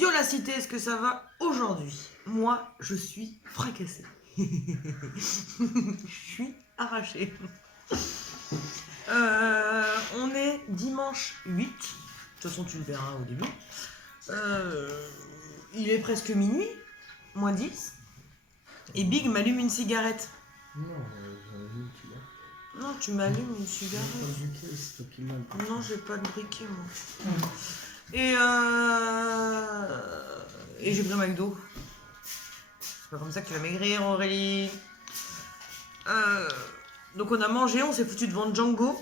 Yo la cité, est-ce que ça va aujourd'hui? Moi, je suis fracassée. Je suis arrachée. On est dimanche 8. De toute façon, tu le verras au début. Il est presque minuit, moins 10. Et Big m'allume une cigarette. Non, j'allume une cigarette. Non, tu m'allumes une cigarette. Non, j'ai pas de briquet, moi. Et j'ai pris un McDo. C'est pas comme ça que tu vas maigrir, Aurélie. Donc on a mangé, on s'est foutu devant Django.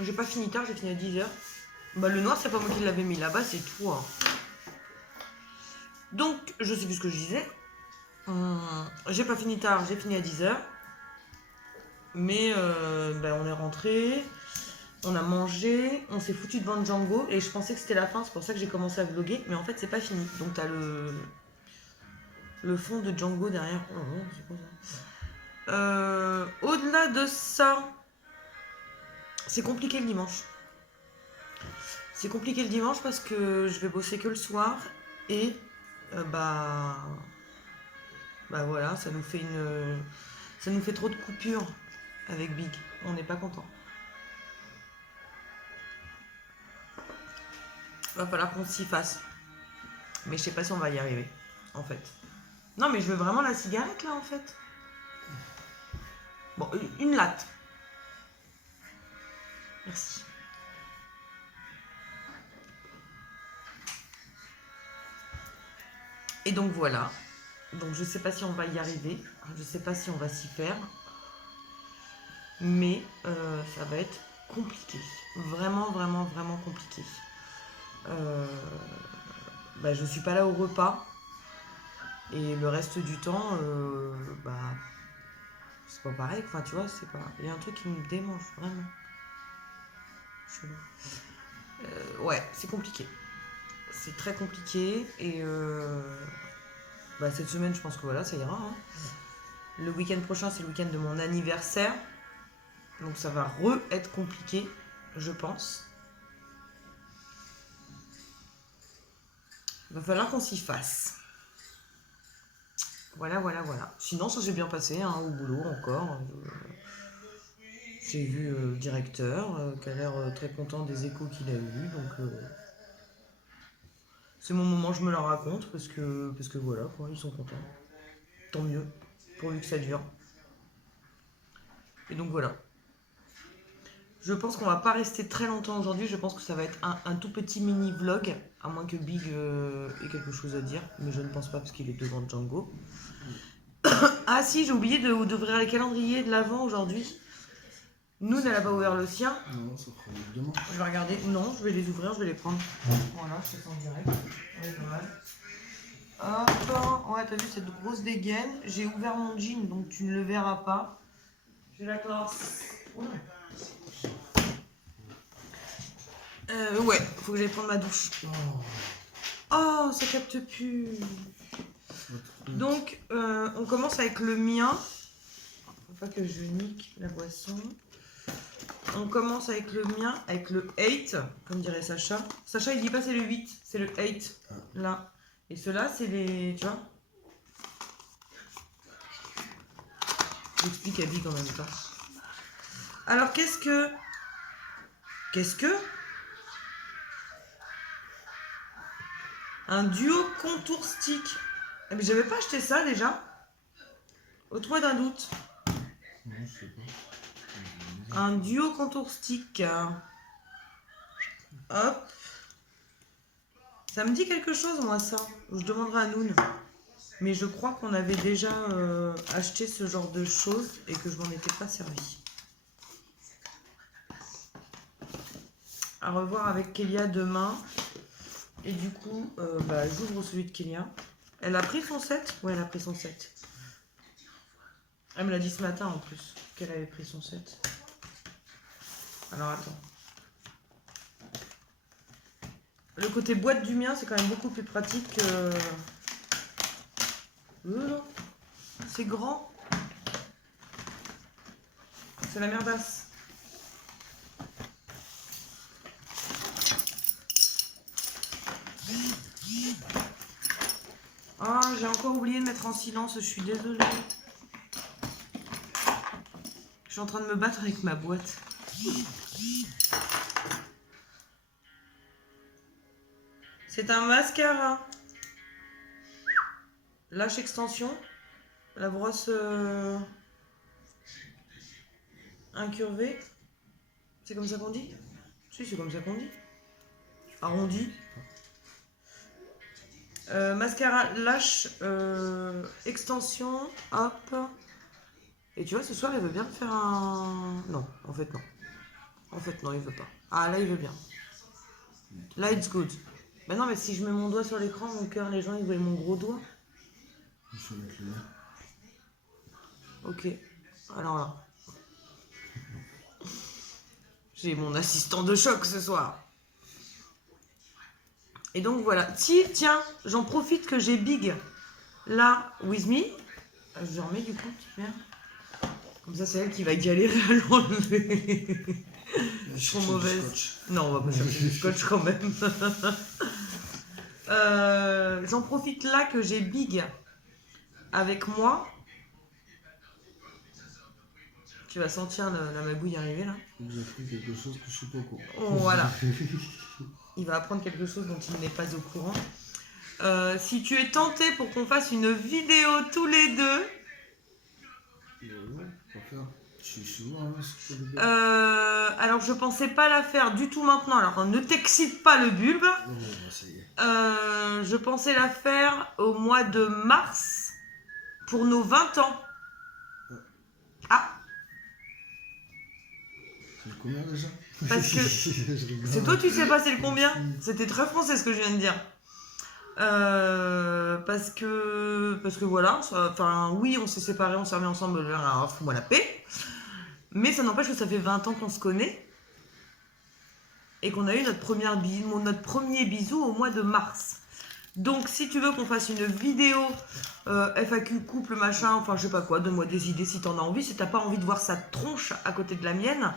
J'ai pas fini tard, j'ai fini à 10h. Bah le noir, c'est pas moi qui l'avais mis là-bas, c'est toi. Donc, je sais plus ce que je disais. J'ai pas fini tard, j'ai fini à 10h. Mais on est rentré, on a mangé, on s'est foutu devant Django et je pensais que c'était la fin, c'est pour ça que j'ai commencé à vlogger, mais en fait c'est pas fini. Donc t'as le fond de Django derrière. Oh, c'est quoi ça? Au-delà de ça, c'est compliqué le dimanche. C'est compliqué le dimanche parce que je vais bosser que le soir et voilà, ça nous fait trop de coupures avec Big. On n'est pas content. Va falloir qu'on s'y fasse. Mais je sais pas si on va y arriver, en fait. Non, mais je veux vraiment la cigarette, là, en fait. Bon, une latte. Merci. Et donc, voilà. Donc, je sais pas si on va y arriver. Je sais pas si on va s'y faire. Mais ça va être compliqué. Vraiment, vraiment, vraiment compliqué. Je suis pas là au repas. Et le reste du temps, c'est pas pareil. Enfin, tu vois, c'est pas... Il y a un truc qui me démange, vraiment. Ouais, c'est compliqué. C'est très compliqué. Et cette semaine, je pense que voilà, ça ira. Hein. Le week-end prochain, c'est le week-end de mon anniversaire. Donc ça va être compliqué, je pense. Il va falloir qu'on s'y fasse. Voilà. Sinon, ça s'est bien passé hein, au boulot encore. J'ai vu le directeur qui a l'air très content des échos qu'il a eus. Donc c'est mon moment, je me la raconte parce que voilà, quoi, ils sont contents. Tant mieux, pourvu que ça dure. Et donc voilà. Je pense qu'on va pas rester très longtemps aujourd'hui. Je pense que ça va être un tout petit mini vlog, à moins que Big ait quelque chose à dire. Mais je ne pense pas parce qu'il est devant Django. Ah si, j'ai oublié d'ouvrir les calendriers de l'Avent aujourd'hui. Nous, elle n'a pas ouvert le sien. Non, ça fera demain. Je vais regarder. Non, je vais les ouvrir, je vais les prendre. Voilà, je fais ça en direct. Ouais, pas mal. Hop, ouais, t'as vu cette grosse dégaine. J'ai ouvert mon jean, donc tu ne le verras pas. J'ai la classe. Ouais, faut que j'aille prendre ma douche. Oh, ça capte plus. Donc, on commence avec le mien. Faut pas que je nique la boisson. On commence avec le mien, avec le 8, comme dirait Sacha. Sacha, il dit pas c'est le 8, c'est le 8. Là. Et ceux-là, c'est les... Tu vois? J'explique à Big en même temps. Alors, qu'est-ce que... Un duo contour stick. Eh mais j'avais pas acheté ça déjà. Au toit d'un doute. Non, je sais pas. Un duo contour stick. Hop. Ça me dit quelque chose, moi, ça. Je demanderai à Noun. Mais je crois qu'on avait déjà acheté ce genre de choses et que je m'en étais pas servi. À revoir avec Kélia demain. Et du coup, j'ouvre celui de Kélia. Elle a pris son set? Ouais, elle a pris son set. Elle me l'a dit ce matin en plus, qu'elle avait pris son set. Alors attends. Le côté boîte du mien, c'est quand même beaucoup plus pratique que... c'est grand. C'est la merdasse. Ah, j'ai encore oublié de mettre en silence, je suis désolée. Je suis en train de me battre avec ma boîte. C'est un mascara. Lâche extension. La brosse incurvée. C'est comme ça qu'on dit? Si, c'est comme ça qu'on dit. Arrondi. Mascara lâche extension. Hop. Et tu vois, ce soir, il veut bien me faire un... Non, en fait, non. En fait, non, il veut pas. Ah, là, il veut bien. Là, it's good. Bah non, mais si je mets mon doigt sur l'écran, mon cœur, les gens, ils voient mon gros doigt. Je vais mettre le mien. Ok. Alors là. J'ai mon assistant de choc ce soir. Et donc, voilà. Si, tiens, j'en profite que j'ai Big là, with me. Je remets du coup, super. Comme ça, c'est elle qui va galérer à l'enlever. Je suis trop mauvaise. Non, on va pas chercher du scotch quand même. J'en profite là que j'ai Big avec moi. Tu vas sentir la magouille arriver là. J'ai appris quelque chose que je suis pas au courant. Oh, voilà. Il va apprendre quelque chose dont il n'est pas au courant. Si tu es tenté pour qu'on fasse une vidéo tous les deux. Ouais, pas faire. Je suis souvent là, c'est pas le gars. Alors je pensais pas la faire du tout maintenant. Alors ne t'excite pas le bulbe. Non, bah, ça y est. Je pensais la faire au mois de mars pour nos 20 ans. Ah, C'est le combien déjà? parce que Je rigole. c'est toi tu sais pas c'est le combien. C'était très français ce que je viens de dire. Parce que voilà, enfin oui on s'est séparés, on s'est remis ensemble, alors fous-moi la paix. Mais ça n'empêche que ça fait 20 ans qu'on se connaît et qu'on a eu notre premier bisou au mois de mars. Donc si tu veux qu'on fasse une vidéo FAQ couple machin, enfin je sais pas quoi, donne-moi des idées si t'en as envie. Si t'as pas envie de voir sa tronche à côté de la mienne,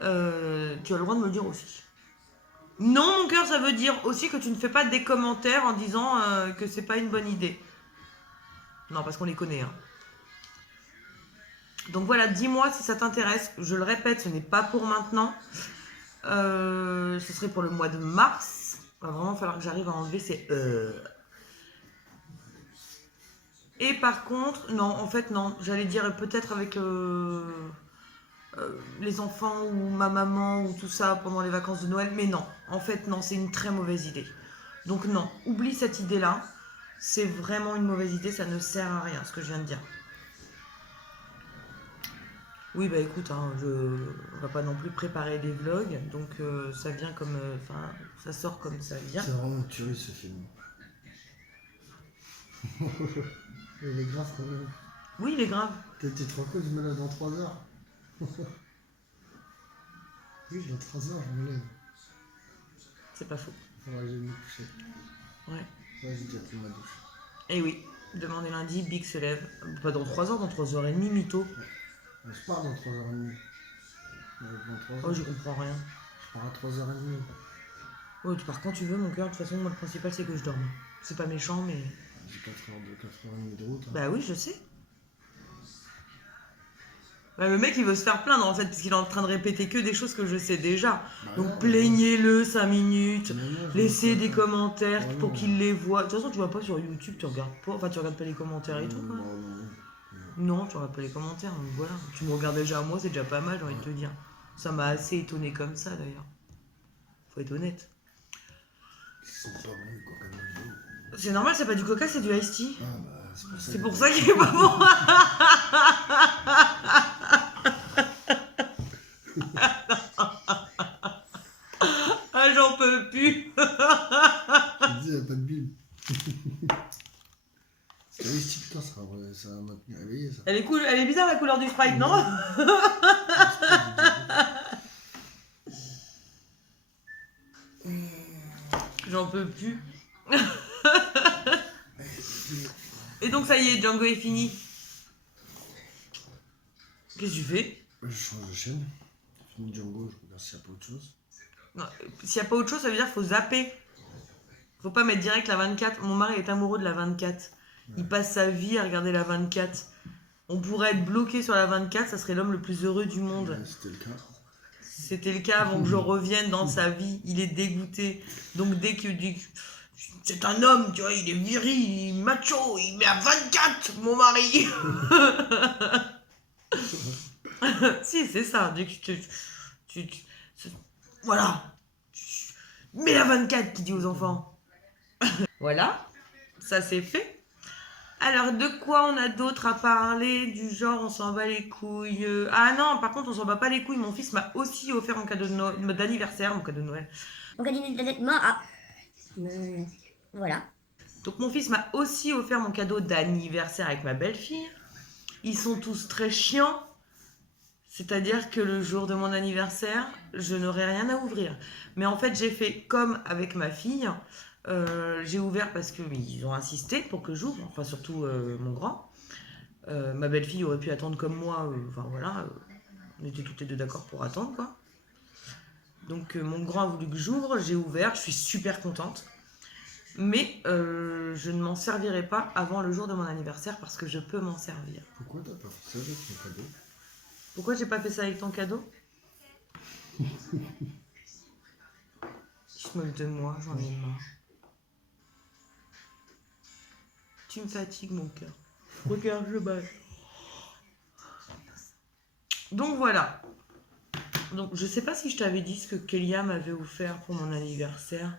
tu as le droit de me le dire aussi. Non mon cœur, ça veut dire aussi que tu ne fais pas des commentaires en disant que c'est pas une bonne idée. Non parce qu'on les connaît hein. Donc voilà, dis-moi si ça t'intéresse. Je le répète, ce n'est pas pour maintenant. Ce serait pour le mois de mars. Il va vraiment falloir que j'arrive à enlever ces... Et par contre, non, en fait non. J'allais dire peut-être avec les enfants ou ma maman ou tout ça pendant les vacances de Noël. Mais non, en fait non, c'est une très mauvaise idée. Donc non, oublie cette idée-là. C'est vraiment une mauvaise idée, ça ne sert à rien ce que je viens de dire. Oui, bah écoute, hein, on va pas non plus préparer des vlogs, donc ça vient comme. Enfin, ça sort comme ça vient. C'est vraiment tuerie ce film. Il est grave quand même. Oui, il est grave. Tu te rends compte, je me lève dans 3 heures. Oui, dans 3 heures, je me lève. C'est pas faux. Faudra que j'aille me coucher. Ouais. Là, j'ai déjà pris ma douche. Et oui, demain et lundi, Big se lève. Pas dans 3 heures, dans 3h30, mytho. Je pars dans 3h30. Dans 3 heures. Oh, je comprends rien. Je pars à 3h30. Oh, tu pars quand tu veux, mon cœur. De toute façon, moi, le principal, c'est que je dorme. C'est pas méchant, mais. J'ai 4h30 de route. Hein. Bah oui, je sais. Bah, le mec, il veut se faire plaindre, en fait, parce qu'il est en train de répéter que des choses que je sais déjà. Bah Donc, non, plaignez-le 5 minutes. Mais non, je Laissez me des fais- commentaires Oh pour non. qu'il les voit. De toute façon, tu vois pas sur YouTube, tu regardes pas. Enfin, tu regardes pas les commentaires et tout, quoi. Non, tu regardes pas les commentaires, donc voilà. Tu me regardes déjà à moi, c'est déjà pas mal, j'ai envie de te dire. Ça m'a assez étonné comme ça, d'ailleurs. Faut être honnête. C'est pas bon, le Coca-Cola. C'est normal, c'est pas du coca, c'est du iced tea. Ah bah, c'est pour ça. C'est pour ça qu'il est pas bon. Ah, j'en peux plus. Je te dis, il n'y a pas de bille. C'est oui, ce putain, ça va maintenir éveillé, ça. Elle est cool, elle est bizarre la couleur du Sprite, non? J'en peux plus. Et donc ça y est, Django est fini. Qu'est-ce que tu fais? Je change de chaîne. Je finis Django, je regarde s'il n'y a pas autre chose. Non, s'il n'y a pas autre chose, ça veut dire qu'il faut zapper. Faut pas mettre direct la 24. Mon mari est amoureux de la 24. Il passe sa vie à regarder la 24. On pourrait être bloqué sur la 24, ça serait l'homme le plus heureux du monde. Ouais, c'était le cas. C'était le cas avant que je revienne dans sa vie. Il est dégoûté. Donc dès qu'il dit c'est un homme, tu vois, il est viril, il est macho, il met à 24, mon mari. Si, c'est ça. Dès que voilà. Mets la 24, qui dit aux enfants. Voilà, ça c'est fait. Alors, de quoi on a d'autre à parler? Du genre, on s'en bat les couilles. Ah non, par contre, on s'en bat pas les couilles. Mon fils m'a aussi offert mon cadeau d'anniversaire, mon cadeau de Noël. Mon cadeau d'anniversaire. Voilà. Donc, mon fils m'a aussi offert mon cadeau d'anniversaire avec ma belle-fille. Ils sont tous très chiants. C'est-à-dire que le jour de mon anniversaire, je n'aurai rien à ouvrir. Mais en fait, j'ai fait comme avec ma fille. J'ai ouvert parce qu'ils ont insisté pour que j'ouvre, enfin surtout mon grand. Ma belle-fille aurait pu attendre comme moi, enfin voilà, on était toutes les deux d'accord pour attendre quoi. Donc mon grand a voulu que j'ouvre, j'ai ouvert, je suis super contente. Mais je ne m'en servirai pas avant le jour de mon anniversaire parce que je peux m'en servir. Pourquoi t'as pas fait ça avec ton cadeau? Pourquoi j'ai pas fait ça avec ton cadeau? Je me moque de moi, j'en ai marre. Tu me fatigues mon cœur. Regarde, je bats. Donc voilà. Donc je sais pas si je t'avais dit ce que Kélia m'avait offert pour mon anniversaire.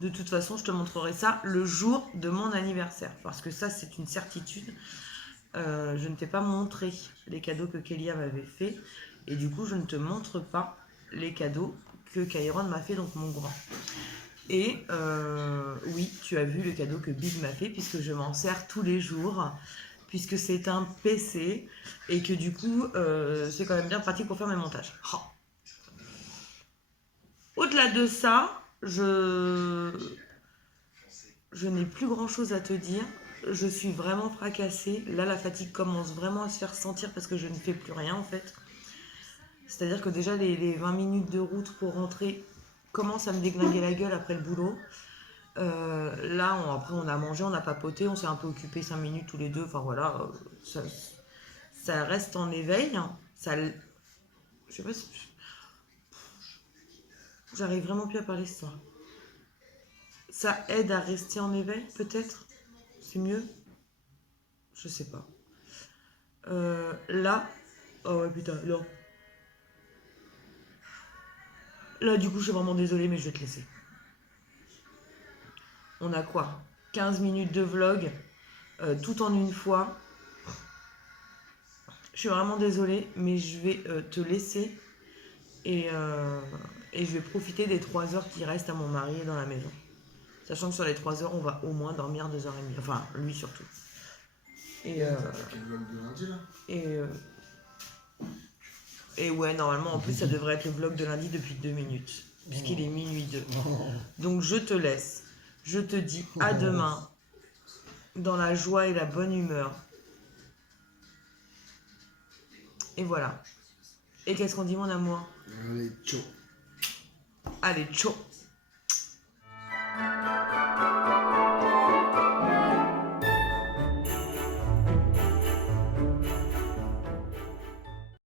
De toute façon, je te montrerai ça le jour de mon anniversaire. Parce que ça, c'est une certitude. Je ne t'ai pas montré les cadeaux que Kélia m'avait fait. Et du coup, je ne te montre pas les cadeaux que Kairon m'a fait, donc mon grand. Et oui, tu as vu le cadeau que Big m'a fait, puisque je m'en sers tous les jours, puisque c'est un PC, et que du coup, c'est quand même bien pratique pour faire mes montages. Oh. Au-delà de ça, je n'ai plus grand-chose à te dire. Je suis vraiment fracassée. Là, la fatigue commence vraiment à se faire sentir parce que je ne fais plus rien, en fait. C'est-à-dire que déjà, les 20 minutes de route pour rentrer commencent à me déglinguer la gueule après le boulot. Là, après, on a mangé, on a papoté, on s'est un peu occupé 5 minutes tous les deux. Enfin, voilà, ça reste en éveil. Ça, je sais pas si... J'arrive vraiment plus à parler ce soir. Ça aide à rester en éveil, peut-être? C'est mieux? Je sais pas. Là... Oh ouais, putain, non. Là, du coup, je suis vraiment désolée, mais je vais te laisser. On a quoi? 15 minutes de vlog, tout en une fois. Je suis vraiment désolée, mais je vais te laisser. Et je vais profiter des 3 heures qui restent à mon mari dans la maison. Sachant que sur les 3 heures, on va au moins dormir 2h30. Enfin, lui surtout. Et Quel vlog de lundi là? Et ouais, normalement, en plus, ça devrait être le vlog de lundi depuis 2 minutes. Puisqu'il est minuit 2. Donc, je te laisse. Je te dis à demain. Dans la joie et la bonne humeur. Et voilà. Et qu'est-ce qu'on dit, mon amour? Allez, ciao. Allez, ciao.